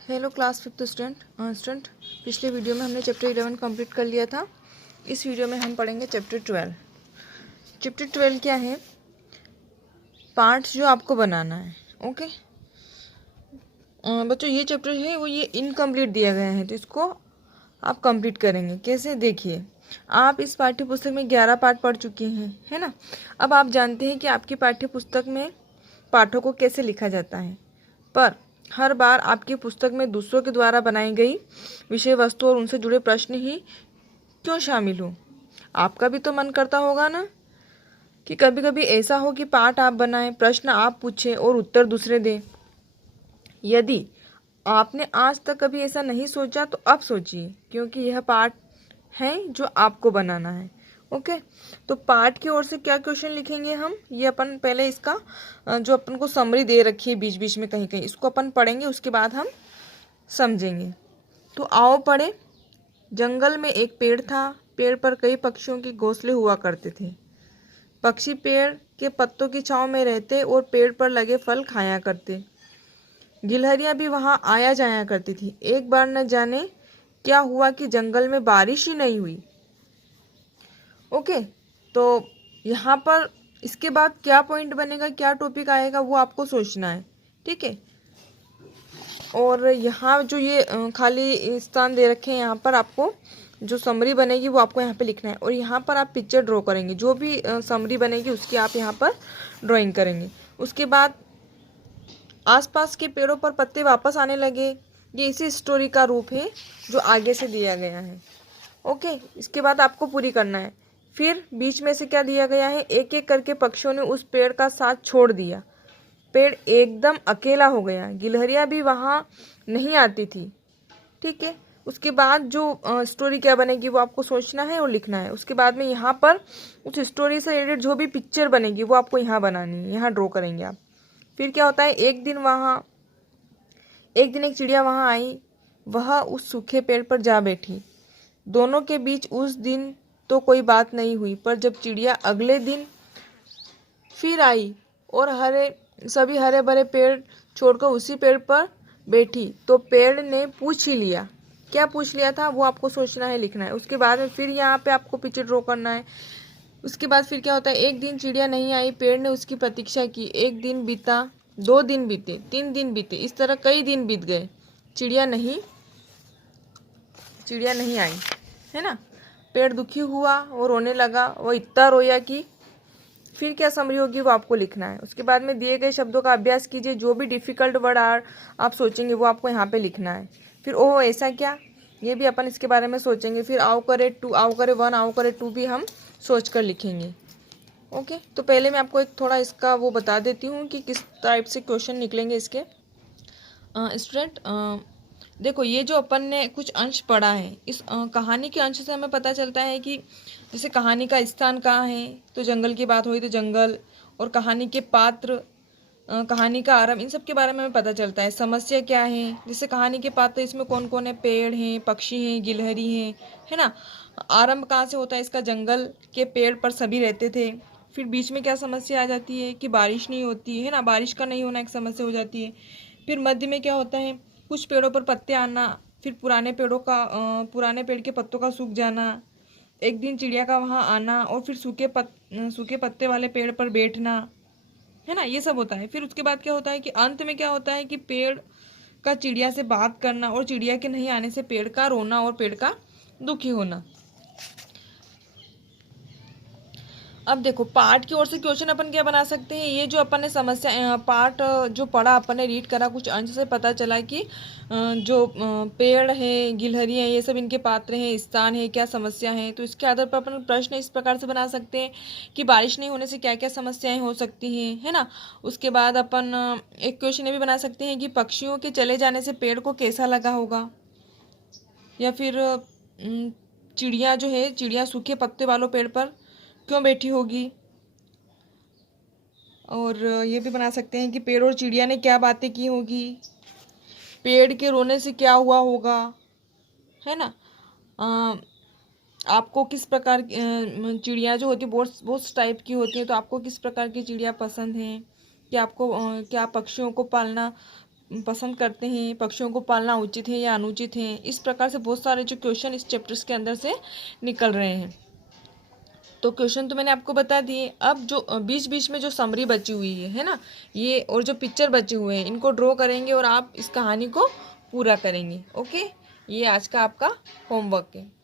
Hello class 5th student पिछले video में हमने चैप्टर 11 कंप्लीट कर लिया था। इस वीडियो में हम पढ़ेंगे चैप्टर 12। चैप्टर 12 क्या है? पार्ट्स जो आपको बनाना है। ओके बच्चों, ये चैप्टर है वो ये इनकम्प्लीट दिया गया है, तो इसको आप कंप्लीट करेंगे। कैसे? देखिए, आप इस पाठ्य पुस्तक में 11 पाठ पढ़ चुके हैं, है ना। अब आप जानते हैं कि आपकी पाठ्य पुस्तक में पाठों को कैसे लिखा जाता है, पर हर बार आपकी पुस्तक में दूसरों के द्वारा बनाई गई विषय वस्तु और उनसे जुड़े प्रश्न ही क्यों शामिल हो? आपका भी तो मन करता होगा ना कि कभी कभी ऐसा हो कि पाठ आप बनाएं, प्रश्न आप पूछें और उत्तर दूसरे दें। यदि आपने आज तक कभी ऐसा नहीं सोचा तो अब सोचिए, क्योंकि यह पाठ है जो आपको बनाना है। ओके, तो पार्ट की ओर से क्या क्वेश्चन लिखेंगे हम, ये अपन पहले इसका जो अपन को समरी दे रखी है बीच बीच में कहीं कहीं, इसको अपन पढ़ेंगे, उसके बाद हम समझेंगे। तो आओ पढ़े। जंगल में एक पेड़ था। पेड़ पर कई पक्षियों के घोंसले हुआ करते थे। पक्षी पेड़ के पत्तों की छांव में रहते और पेड़ पर लगे फल खाया करते। गिलहरियां भी वहां आया जाया करती थी। एक बार न जाने क्या हुआ कि जंगल में बारिश ही नहीं हुई। ओके, तो यहाँ पर इसके बाद क्या पॉइंट बनेगा, क्या टॉपिक आएगा, वो आपको सोचना है। ठीक है, और यहाँ जो ये खाली स्थान दे रखे हैं, यहाँ पर आपको जो समरी बनेगी वो आपको यहाँ पे लिखना है, और यहाँ पर आप पिक्चर ड्रॉ करेंगे। जो भी समरी बनेगी उसकी आप यहाँ पर ड्राइंग करेंगे। उसके बाद आसपास के पेड़ों पर पत्ते वापस आने लगे। ये इसी स्टोरी का रूप है जो आगे से दिया गया है। ओके, इसके बाद आपको पूरी करना है। फिर बीच में से क्या दिया गया है, एक एक करके पक्षियों ने उस पेड़ का साथ छोड़ दिया। पेड़ एकदम अकेला हो गया। गिलहरियां भी वहां नहीं आती थी। ठीक है, उसके बाद जो स्टोरी क्या बनेगी वो आपको सोचना है और लिखना है। उसके बाद में यहाँ पर उस स्टोरी से रिलेटेड जो भी पिक्चर बनेगी वो आपको यहाँ बनानी है, यहाँ ड्रॉ करेंगे आप। फिर क्या होता है, एक दिन एक चिड़िया वहां आई। वह उस सूखे पेड़ पर जा बैठी। दोनों के बीच उस दिन तो कोई बात नहीं हुई, पर जब चिड़िया अगले दिन फिर आई और सभी हरे भरे पेड़ छोड़कर उसी पेड़ पर बैठी, तो पेड़ ने पूछ ही लिया। क्या पूछ लिया था वो आपको सोचना है, लिखना है। उसके बाद में फिर यहाँ पे आपको पिक्चर ड्रॉ करना है। उसके बाद फिर क्या होता है, एक दिन चिड़िया नहीं आई। पेड़ ने उसकी प्रतीक्षा की। एक दिन बीता, 2 दिन बीते, 3 दिन बीते, इस तरह कई दिन बीत गए। चिड़िया नहीं आई, है ना। पेड़ दुखी हुआ और रोने लगा। वो इतना रोया कि फिर क्या समरी होगी वो आपको लिखना है। उसके बाद में दिए गए शब्दों का अभ्यास कीजिए। जो भी डिफिकल्ट वर्ड आप सोचेंगे वो आपको यहाँ पे लिखना है। फिर ओह ऐसा क्या, ये भी अपन इसके बारे में सोचेंगे। फिर आओ करे 2, आओ करे 1, आओ करे 2 भी हम सोच कर लिखेंगे। ओके, तो पहले मैं आपको एक थोड़ा इसका वो बता देती हूँ कि किस टाइप से क्वेश्चन निकलेंगे इसके। स्टूडेंट देखो, ये जो अपन ने कुछ अंश पढ़ा है, इस कहानी के अंश से हमें पता चलता है कि जैसे कहानी का स्थान कहाँ है, तो जंगल की बात हुई तो जंगल, और कहानी के पात्र, कहानी का आरंभ, इन सब के बारे में हमें पता चलता है। समस्या क्या है, जैसे कहानी के पात्र इसमें कौन कौन है, पेड़ हैं, पक्षी हैं, गिलहरी हैं, है ना। आरंभ कहाँ से होता है इसका, जंगल के पेड़ पर सभी रहते थे। फिर बीच में क्या समस्या आ जाती है कि बारिश नहीं होती है ना, बारिश का नहीं होना एक समस्या हो जाती है। फिर मध्य में क्या होता है, कुछ पेड़ों पर पत्ते आना, फिर पुराने पेड़ के पत्तों का सूख जाना, एक दिन चिड़िया का वहां आना, और फिर सूखे पत्ते वाले पेड़ पर बैठना, है ना, ये सब होता है। फिर उसके बाद क्या होता है कि अंत में क्या होता है कि पेड़ का चिड़िया से बात करना, और चिड़िया के नहीं आने से पेड़ का रोना और पेड़ का दुखी होना। अब देखो, पार्ट की ओर से क्वेश्चन अपन क्या बना सकते हैं। ये जो अपन ने समस्या पार्ट जो पढ़ा अपन ने रीड करा, कुछ अंश से पता चला कि जो पेड़ है, गिलहरी है, ये सब इनके पात्र हैं, स्थान है, क्या समस्या है। तो इसके आधार पर अपन प्रश्न इस प्रकार से बना सकते हैं कि बारिश नहीं होने से क्या क्या समस्याएं हो सकती हैं, है ना। उसके बाद अपन एक क्वेश्चन ये भी बना सकते हैं कि पक्षियों के चले जाने से पेड़ को कैसा लगा होगा, या फिर चिड़िया जो है, चिड़िया सूखे पत्ते वालों पेड़ पर क्यों बैठी होगी। और ये भी बना सकते हैं कि पेड़ और चिड़िया ने क्या बातें की होगी, पेड़ के रोने से क्या हुआ होगा, है ना। आपको किस प्रकार चिड़िया जो होती है बहुत टाइप की होती है, तो आपको किस प्रकार की चिड़िया पसंद है, कि आपको क्या पक्षियों को पालना पसंद करते हैं, पक्षियों को पालना उचित है या अनुचित है। इस प्रकार से बहुत सारे जो क्वेश्चन इस चैप्टर्स के अंदर से निकल रहे हैं। तो क्वेश्चन तो मैंने आपको बता दिए। अब जो बीच बीच में जो समरी बची हुई है ना, ये और जो पिक्चर बचे हुए हैं इनको ड्रॉ करेंगे और आप इस कहानी को पूरा करेंगे। ओके, ये आज का आपका होमवर्क है।